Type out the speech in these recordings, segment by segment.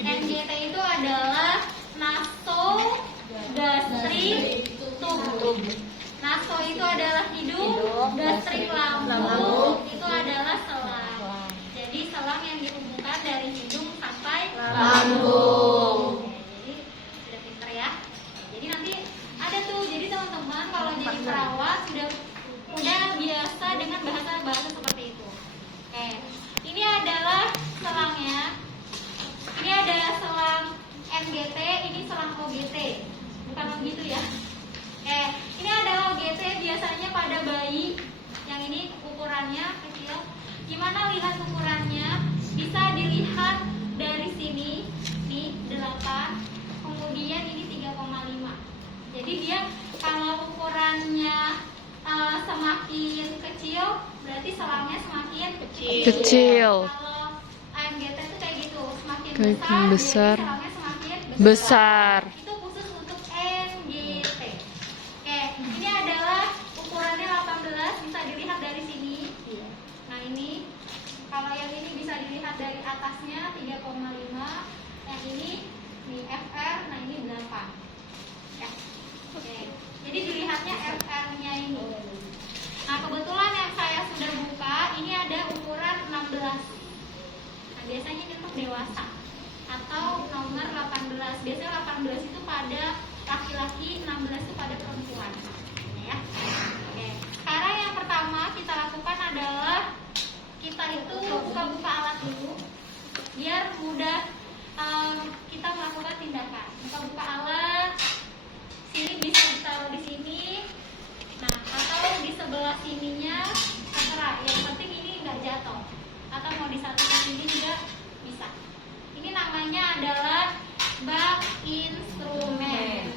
NGT itu adalah nasogastric tube. Naso itu adalah hidung, gastric lambung itu adalah selang. Jadi selang yang dihubungkan dari hidung sampai lambung. Jadi sudah pinter ya. Jadi nanti ada tuh. Jadi teman-teman kalau jadi perawat udah biasa dengan bahasa-bahasa seperti itu. Oke, ini adalah selangnya. Ini ada selang NGT, ini selang OGT. Bukan begitu ya. Ini adalah OGT biasanya pada bayi. Yang ini ukurannya kecil. Gimana lihat ukurannya? Bisa dilihat dari sini, nih 8. Kemudian ini 3,5. Jadi dia kalau ukurannya semakin kecil, berarti selangnya semakin kecil. Kalau AMGT itu kayak gitu, semakin besar, selangnya semakin besar. Itu khusus untuk NGT. Oke, ini adalah ukurannya 18, bisa dilihat dari sini. Nah ini, kalau yang ini bisa dilihat dari atasnya 3,5. Yang ini FR, nah ini 8. Ya. Oke. Jadi dilihatnya FR-nya ini. Nah kebetulan yang saya sudah buka ini ada ukuran 16. Nah biasanya ini untuk dewasa atau nomor 18. Biasanya 18 itu pada laki-laki, 16 itu pada perempuan. Ya. Oke. Sekarang yang pertama kita lakukan adalah kita itu buka-buka alat dulu biar mudah kita melakukan tindakan. Buka-buka alat. Sini bisa ditaruh di sini, nah atau di sebelah sininya terserah. Yang penting ini nggak jatuh. Atau mau disatukan sini juga bisa. Ini namanya adalah bak instrumen.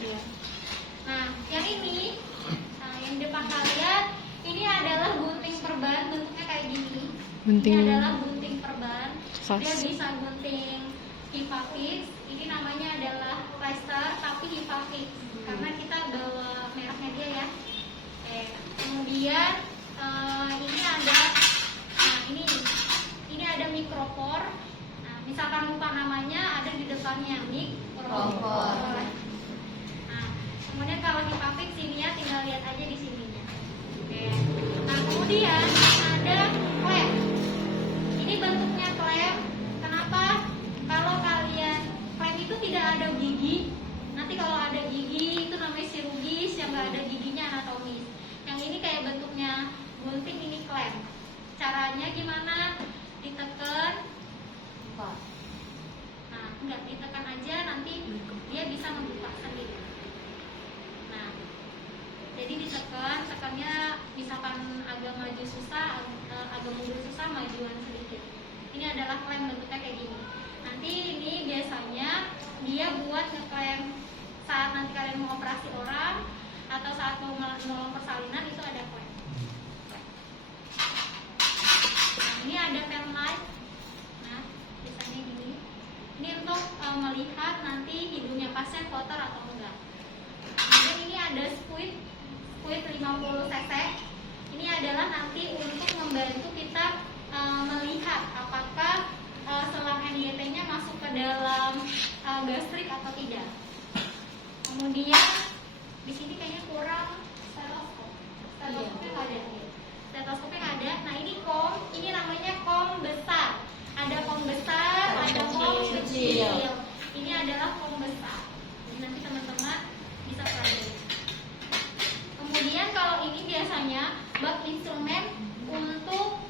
Nah yang ini, yang depan kalian ini adalah gunting perban, bentuknya kayak gini. Ini adalah gunting perban. Dia bisa gunting hipafix. Ini namanya adalah plaster tapi hipafix. Karena kita bawa mereknya dia ya. Kemudian ini ada, nah ini ada mikropor. Nah, misalkan lupa namanya ada di depannya mikropor. Nah, kemudian kalau hipafix ini ya tinggal lihat aja di sininya. Nah, kemudian ada klem. Ini bentuknya klem. Kenapa? Kalau kalian klem itu tidak ada gigi. Nanti kalau ada gigi itu namanya chirurgis, yang nggak ada giginya anatomis. Yang ini kayak bentuknya gunting, ini klem. Caranya gimana? Ditekan. Nah, enggak ditekan aja, nanti dia bisa membuka sendiri. Nah, jadi ditekan, tekannya misalkan agak maju susah, agak mundur susah, majuan sedikit. Ini adalah klem bentuknya kayak gini. Nanti ini biasanya dia buat ngeklem saat nanti kalian mau operasi orang atau saat mau menolong persalinan, itu ada klem. Nah, ini ada pen light. Nah, biasanya gini. Ini untuk melihat nanti hidungnya pasien kotor atau enggak. Kemudian ini ada squid 50 cc. Ini adalah nanti untuk membantu kita melihat apakah selang NGT-nya masuk ke dalam gastrik atau tidak. Kemudian di sini kayaknya kurang stetoskop. Stetoskopnya nggak ada. Stetoskopnya nggak ada. Nah ini kom, ini namanya kom besar. Ada kom besar, ada kom kecil. Ini adalah kom besar. Jadi nanti teman-teman bisa pelajari. Kemudian kalau ini biasanya bak instrumen untuk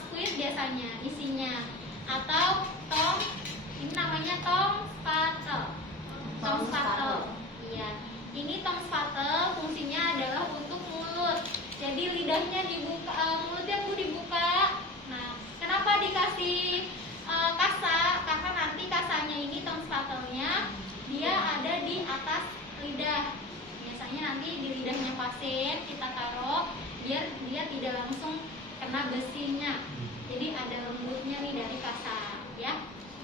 squid biasanya isinya, atau tong, ini namanya tong spatel. Tong spatel. Iya. Ini tong spatel fungsinya adalah untuk mulut. Jadi lidahnya dibuka, mulutnya dibuka. Nah, kenapa dikasih kasa? Karena nanti kasanya ini tong spatelnya dia ada di atas lidah. Biasanya nanti di lidahnya pasien kita taruh biar dia tidak langsung kena besinya. Jadi ada lembutnya nih dari kasa, ya.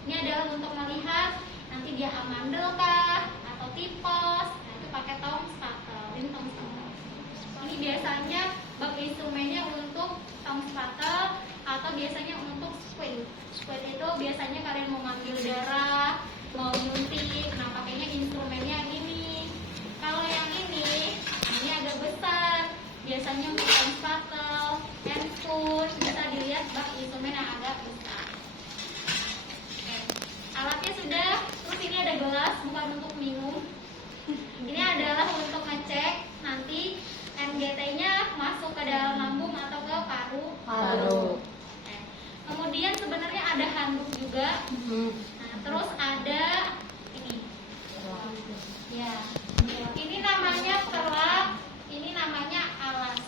Ini adalah untuk melihat nanti dia amandel kah atau tipes. Nah, itu pakai tong spatel. Ini tong spatel. Ini biasanya bak instrumennya untuk tong spatel atau biasanya untuk squid. Squid itu biasanya kalian mau ngambil darah misalnya bukan spatel, handphone, bisa dilihat bak instrumen yang agak besar. Oke. Alatnya sudah, terus ini ada gelas, bukan untuk minum. Ini adalah untuk ngecek nanti MGT-nya masuk ke dalam lambung atau ke paru. Kemudian sebenarnya ada handuk juga. Nah, terus ada ini. Ya. Ini namanya perlap, ini namanya alas.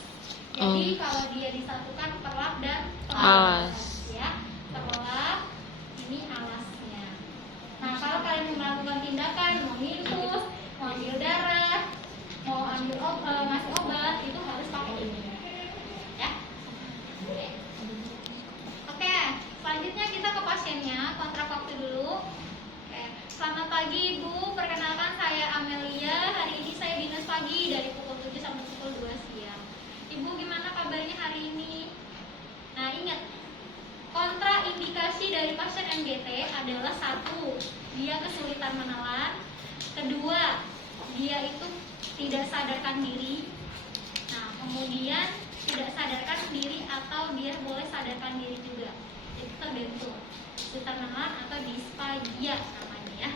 Jadi kalau dia disatukan perlap dan alas, ya. Perlap, ini alasnya. Nah, kalau kalian melakukan tindakan mau infus, mau ambil darah, mau ambil ngasih obat, itu harus pakai ini. Ya. Oke, selanjutnya kita ke pasiennya, kontrak waktu dulu. Oke, selamat pagi Ibu, perkenalkan saya Amelia. Hari ini saya dinas pagi dari pukul 7 sampai pukul 2 siang. Ibu gimana kabarnya hari ini? Nah, ingat, kontraindikasi dari pasien MGT adalah 1, dia kesulitan menelan. 2, dia itu tidak sadarkan diri. Nah, kemudian tidak sadarkan diri atau dia boleh sadarkan diri juga. Jadi terbentuk kesulitan atau disfagia namanya ya.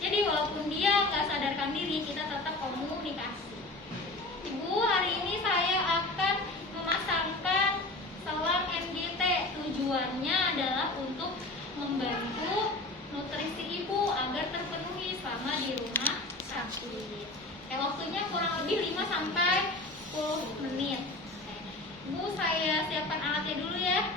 Jadi walaupun dia nggak sadarkan diri, kita tetap komunikasi. Ibu, hari ini saya akan memasangkan selang MGT. Tujuannya adalah untuk membantu nutrisi ibu agar terpenuhi selama di rumah sakit. Waktunya kurang lebih 5 sampai 10 menit. Bu, saya siapkan alatnya dulu ya.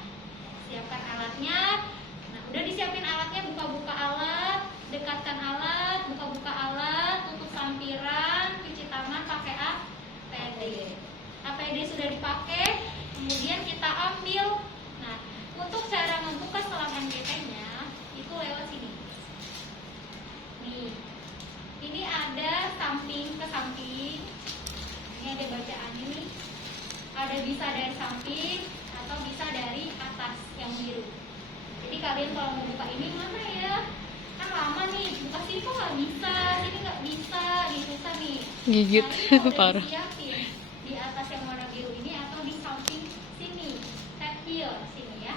Siapkan alatnya. Nah, udah disiapin alatnya, buka-buka alat, dekatkan alat, buka-buka alat, tutup sampiran, cuci tangan pakai APD. APD sudah dipakai, kemudian kita ambil. Nah, untuk cara membuka selang MGT-nya itu lewat sini. Nih. Ini ada samping ke samping. Ini ada bacaannya nih. Ada bisa dari samping atau bisa dari atas yang biru. Jadi kalian kalau mau buka ini mana ya? Kan lama nih, buka sini kok nggak bisa, sini nggak bisa, ini susah nih. Gigit parah. Disiapin di atas yang warna biru ini atau di samping sini, tap here sini ya.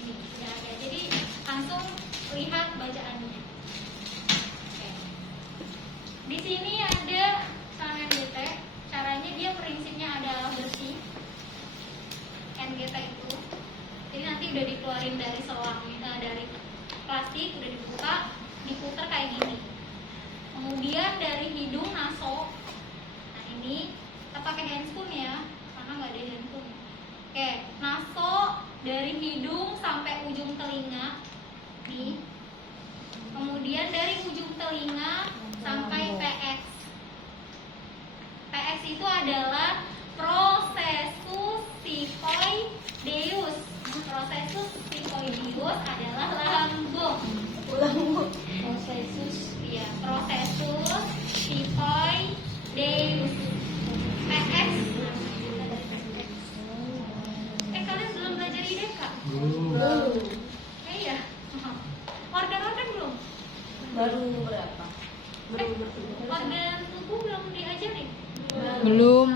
Ini sudah ada. Jadi langsung lihat bacaannya. Oke. Di sini ada selang MGT. Caranya dia prinsipnya adalah bersih MGT itu. Jadi nanti udah dikeluarin dari selangnya, dari plastik, udah dibuka, diputar kayak gini. Kemudian dari hidung naso. Nah ini kita pakai handscoon ya, karena nggak ada handphone. Oke, naso dari hidung sampai ujung telinga. Nih. Kemudian dari ujung telinga sampai PX. PX itu adalah prosesus sifoideus. Prosesus sifoideus adalah lambung. Prosesus sifoideus. PX. Kalian belum belajar IDK? Belum. Iya. Organ-organ belum? Baru berapa? Organ tubuh belum diajarin? Belum.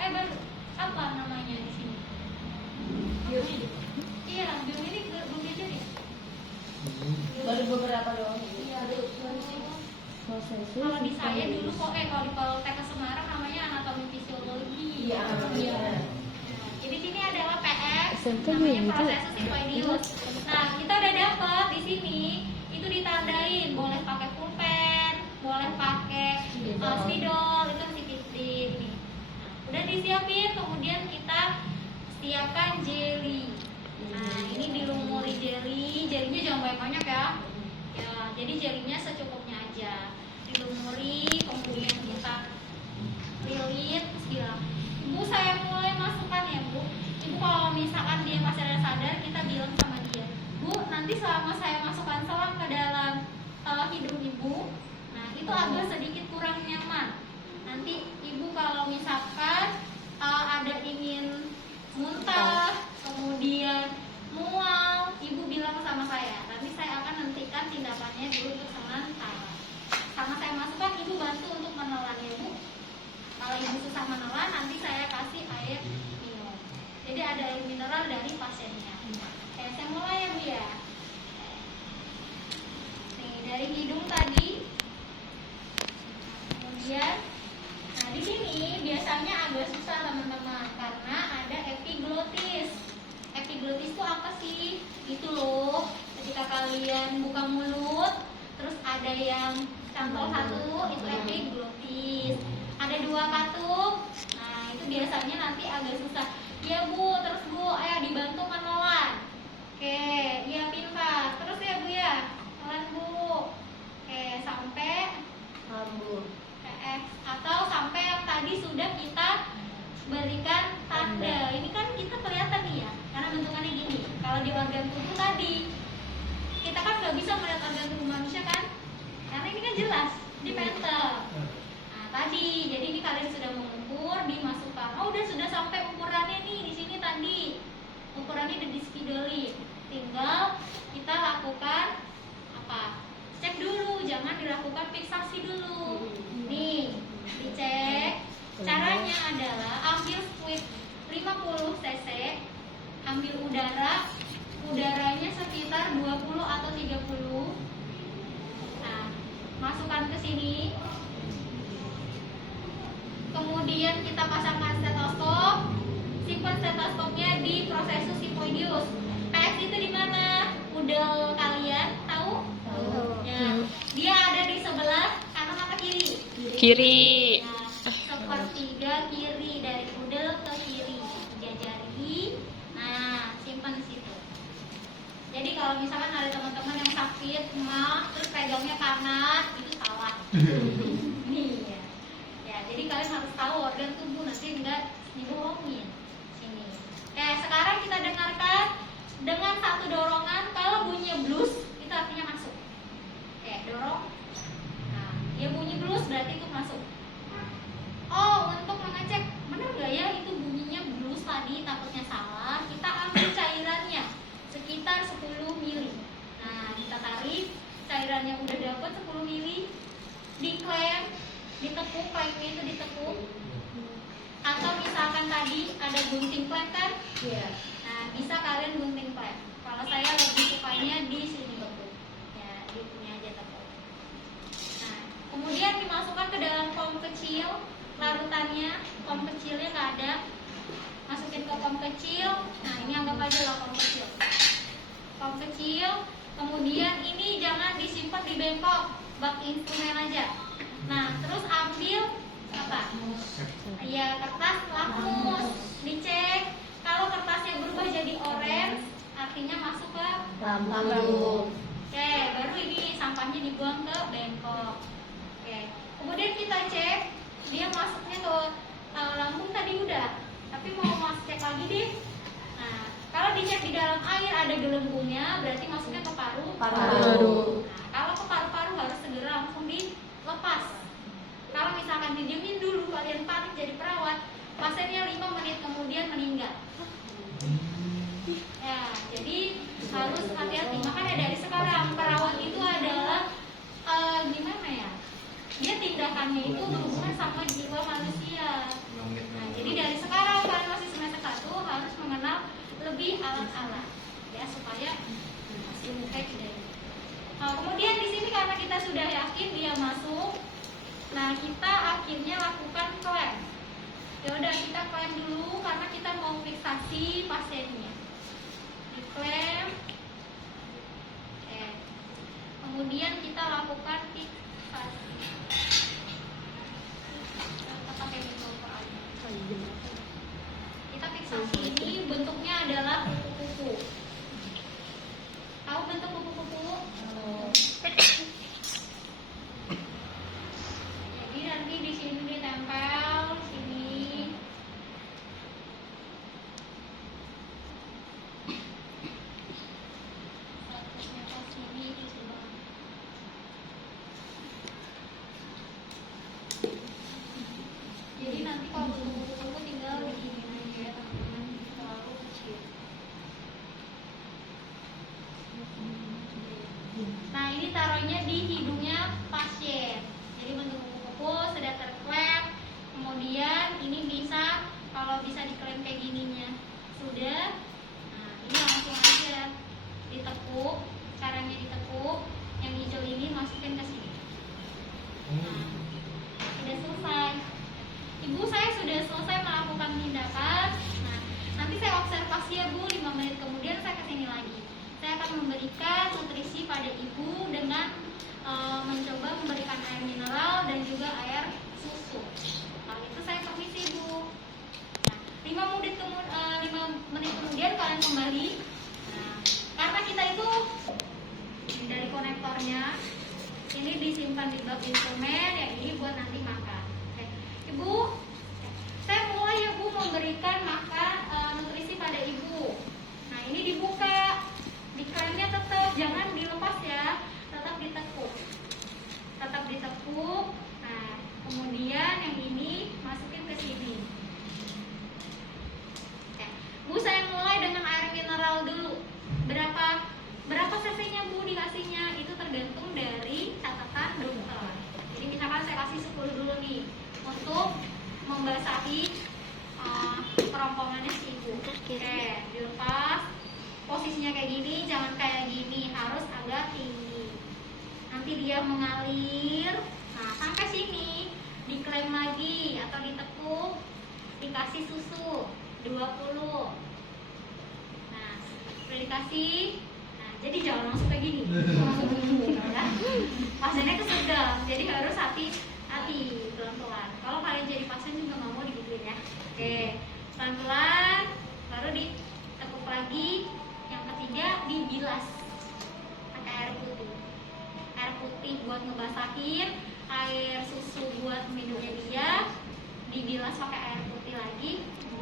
Baru apa namanya di sini? Iya, biomedik belum diajarin. Baru beberapa doang. Iya, kalau di saya dulu kok kalau di Poltek Semarang namanya anatomi fisiologi. Iya. Nah, jadi sini adalah PX, SMK namanya gitu. prosesus sifoideus. Nah, kita udah dapat di sini itu ditandain, boleh pakai pulpen, boleh pakai spidol, itu di ini. Udah disiapin, kemudian kita siapkan jelly. Nah, ini dilumuri jelly, jelinya jangan banyak-banyak ya. Ya, jadi jelinya secukupnya aja. Dilumuri, kemudian kita lilit, terus bilang, "Bu, saya mulai masukkan ya, Bu." Ibu kalau misalkan dia masih ada sadar, kita bilang sama dia, "Bu, nanti selama saya masukkan selang ke dalam hidung Ibu, nah itu agak sedikit kurang nyaman. Nanti Ibu kalau misalkan ada ingin muntah, kemudian mual, Ibu bilang sama saya. Nanti saya akan hentikan tindakannya dulu untuk sementara. Sama saya masukkan, Ibu bantu untuk menelannya, Bu." Kalau ibu susah menelan, nanti saya kasih air minum. Jadi ada air mineral dari pasiennya. Oke, saya mulai ya Bu ya. Nih, dari hidung tadi. Kemudian, nah di sini biasanya agak susah teman-teman karena ada epiglotis. Epiglotis itu apa sih? Itu loh, ketika kalian buka mulut, terus ada yang cantol satu, itu epiglotis. Ada 2 katup, nah itu biasanya nanti agak susah. Iya Bu, terus Bu, ayo dibantu menelan. Oke, iya pintas. Terus ya Bu ya, telan Bu. Oke, sampai Hambur. PX atau sampai yang tadi sudah kita berikan tanda. Ini kan kita kelihatan nih ya, karena bentukannya gini. Kalau di organ tubuh tadi, kita kan nggak bisa melihat organ tubuh manusia kan, karena ini kan jelas di pentel. Nah tadi, jadi ini kalian sudah mengukur, dimasukkan. Oh sudah sampai ukurannya nih di sini tadi. Ukurannya udah di spidoli. Tinggal kita lakukan apa? Cek dulu, jangan dilakukan fiksasi dulu. Nih, dicek. Caranya adalah ambil squid 50 cc, ambil udaranya sekitar 20 atau 30. Nah, masukkan ke sini. Kemudian kita pasangkan stetoskop. Simpan stetoskopnya di prosesus sifoidius. PX itu di mana? Udel kalian tahu? Ya, dia ada di sebelah kanan apa kiri? Kiri. Nah, sepertiga kiri dari udel ke kiri, jari. Nah, simpan di situ. Jadi kalau misalkan ada teman-teman yang sakit, terus pegangnya kanan, itu salah. Nih ya. Ya, jadi kalian harus tahu organ tubuh, nanti enggak dibohongin. Sini. Oke, sekarang kita dengarkan dengan satu dorongan. Kalau bunyinya blues, itu artinya masuk. Oke, dorong. Nah, dia bunyi blues berarti itu masuk. Oh, untuk mengecek benar nggak ya itu bunyinya blues tadi, takutnya salah, kita ambil cairannya sekitar 10 ml. Nah, kita tarik, cairannya udah dapat 10 ml, diklem, ditekuk, klemnya itu ditekuk. Atau misalkan tadi ada gunting klem kan? Iya. Nah, bisa kalian gunting klem. Kalau saya lebih sukanya di sini. Ya, di sini aja tekuk. Nah, kemudian dimasukkan ke dalam pom kecil. Larutannya, pom kecilnya nggak ada, masukin ke pom kecil. Nah ini anggap aja lah pom kecil. Pom kecil, kemudian ini jangan disimpan di bengkok, bak instrumen aja. Nah terus ambil apa? Ya kertas lakmus, dicek. Kalau kertasnya berubah jadi orange, artinya masuk ke Lambung. Oke, baru ini sampahnya dibuang ke bengkok. Oke, kemudian kita cek. Dia masuknya ke lambung tadi udah, tapi mau cek lagi deh. Nah, kalau dicek di dalam air ada gelembungnya, berarti masuknya ke paru. Paru. Nah, kalau ke paru-paru harus segera langsung dilepas. Kalau misalkan didiemin dulu, kalian panik jadi perawat, pasiennya 5 menit kemudian meninggal. Ya, jadi harus hati-hati. Makanya dari sekarang perawat itu adalah gimana ya? Dia tindakannya itu berhubungan sama jiwa manusia. Nah, jadi dari sekarang kalian masih semester 1 harus mengenal lebih alat-alat ya supaya impact dari. Nah, kemudian di sini karena kita sudah yakin dia masuk, nah kita akhirnya lakukan klem. Ya udah kita klem dulu karena kita mau fiksasi pasiennya. Diklem. Kemudian kita lakukan fiksasi. Kita fiksasi ini bentuknya adalah kuku-kuku. Tahu bentuk kuku-kuku? Jadi nanti di sini ditempel, sini. Statusnya ke sini itu sudah. Jadi nanti kalau kuku-kuku tinggal begini aja ya teman-teman, terlalu kecil. Nah ini taruhnya di hidungnya pasien. Jadi bentuk kuku-kuku sudah terklep. Kemudian ini bisa, kalau bisa diklaim kayak gininya sudah. Nah, ini langsung aja ditekuk. Caranya ditekuk. Yang hijau ini masukin ke sini. Nah, sudah selesai. Ibu, saya sudah selesai melakukan tindakan. Nah, nanti saya observasi ya Bu, 5 menit kemudian saya kesini lagi. Saya akan memberikan nutrisi pada ibu dengan mencoba memberikan air mineral dan juga air susu. Kalau itu saya permisi Bu. Nah, 5 menit kemudian kalian kembali. Nah, karena kita itu dari konektornya ini disimpan di bak instrumen, yang ini buat nanti makan. Oke. Ibu, saya mulai ya Bu memberikan makan nutrisi pada ibu. Nah, ini dibuka, diklaimnya tetap jangan dilepas ya, tetap ditekuk, Nah, kemudian yang ini masukin ke sini. Oke. Bu, saya mulai dengan air mineral dulu. Berapa cc-nya Bu dikasihnya? Itu tergantung dari catatan dokter. Jadi misalkan saya kasih 10 dulu nih untuk membasahi kerongkongannya si ibu. Oke, dilepas. Posisinya kayak gini, jangan kayak gini, harus agak tinggi. Nanti dia mengalir. Nah, sampai sini diklaim lagi atau ditekuk, dikasih susu 20. Nah, udah dikasih. Nah, jadi jangan langsung kayak gini. Ya. Pasiennya itu sedang, jadi harus hati-hati, pelan-pelan. Kalau kalian jadi pasien juga nggak mau digituin ya. Oke, pelan-pelan, baru ditekuk lagi. Yang ketiga dibilas pakai air putih. Air putih buat ngebasahin, air susu buat minumnya dia. Dibilas pakai air putih lagi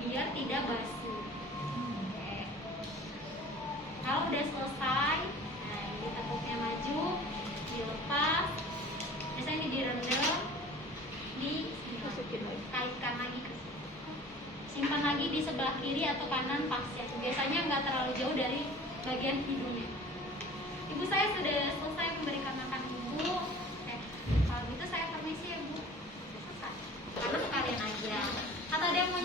biar tidak basi. Oke. Kalau udah selesai, nah ini tekuknya maju, dilepas. Biasanya ini direndam, kaitkan lagi ke sini. Simpan lagi di sebelah kiri atau kanan pasien. Biasanya nggak terlalu jauh dari bagian hidungnya. Ibu, saya sudah selesai memberikan makan ibu. Oke. Kalau gitu saya permisi ya Bu. Selesai. Karena sekalian aja. Atau ada yang mau